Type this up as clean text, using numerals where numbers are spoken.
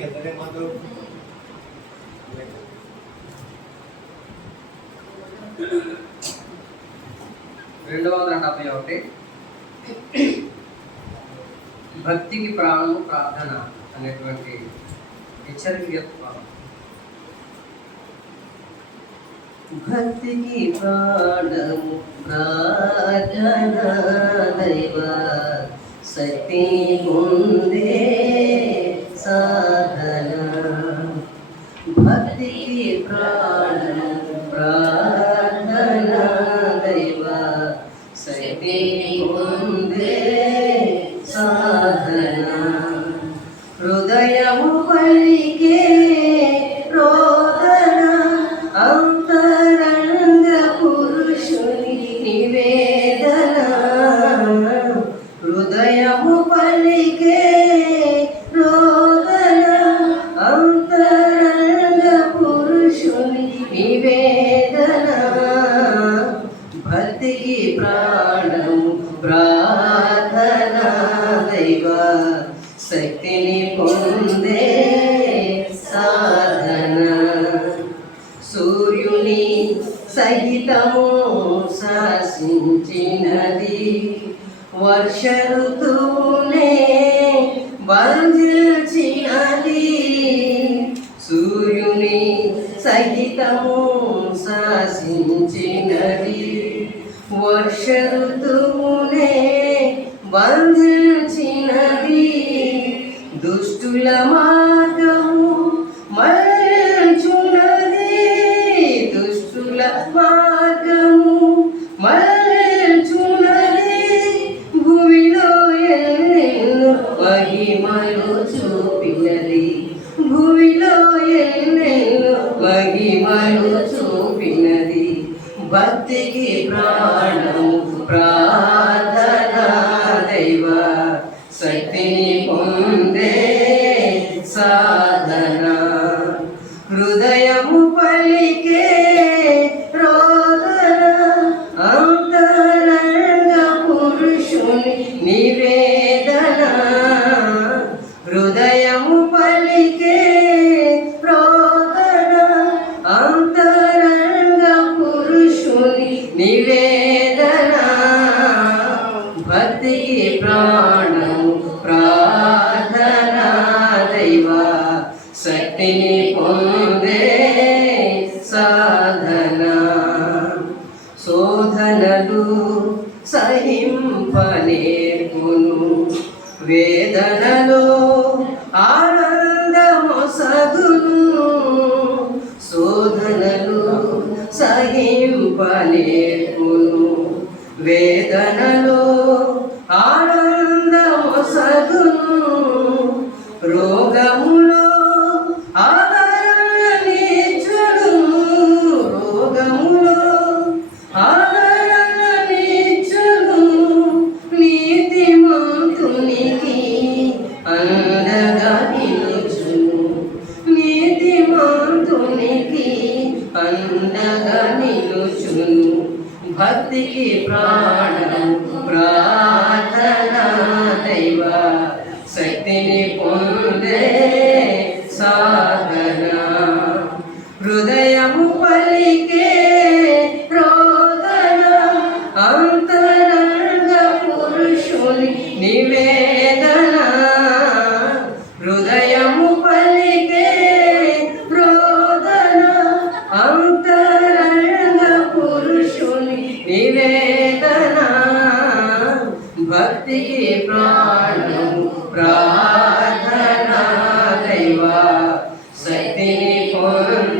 271 భక్తికి ప్రాణము ప్రార్థన అనేటువంటి హెచ్చరిక. భక్తికి ప్రాణము ప్రార్థన దైవ శక్తి ముందే సాధన. భక్తికి ప్రాణము ప్రార్థన దైవ శక్తి ముందే సాధన. హృదయము పలికే రోదన అంతరంగ పురుషుని నివేదన. హృదయము పలికే రోదన అంతరంగ పురుషుని నివేదన. భక్తికి ప్రాణము ప్రార్థన దైవ శక్తిని పొందే సాధన. సూర్యుని సహితము శాసించినది వర్ష ఋతువునే బంధించినది. సూర్యుని సహితము శాసించినది వర్ష ఋతువునే బంధించినది. దుష్టుల మార్గము మరల్చున్నది. దుష్టుల మార్గము మరల్చున్నది. భూమిలో ఎన్నెన్నో మహిమలు చూపినది. భూమిలో ఎన్నెన్నో మహిమలు చూపినది. భక్తికి ప్రాణము ప్రార్థన దైవ శక్తిని పొందే సాధన. హృదయము పలికే రోదన అంతరంగ పురుషుని నివేదన. హృదయము పలికే రోదన అంతరంగ పురుషుని నివేదన. భక్తికి ప్రాణము ప్రార్థన దైవ శక్తిని పొందే సాధన. శోధనలు సహింపనేర్పును వేదనలో ఆనందమొసగును. శోధనలు సహింపనేర్పును వేదనలో ఆనందమొసగును. రోగములో ఆదరణనిచ్చును. రోగములో ఆదరణనిచ్చును. నీతిమంతునికి అండగా నిలుచును. నీతిమంతునికి అండగా నిలుచును. భక్తికి ప్రాణము ప్రార్థన దైవ శక్తిని పొందే సాధన. హృదయము పలికే రోదన అంతరంగ పురుషుని నివేదన. హృదయము పలికే రోదన అంతరంగ పురుషుని నివేదన. భక్తికి ప్రాణము ప్రార్థన దైవ శక్తిని పొందే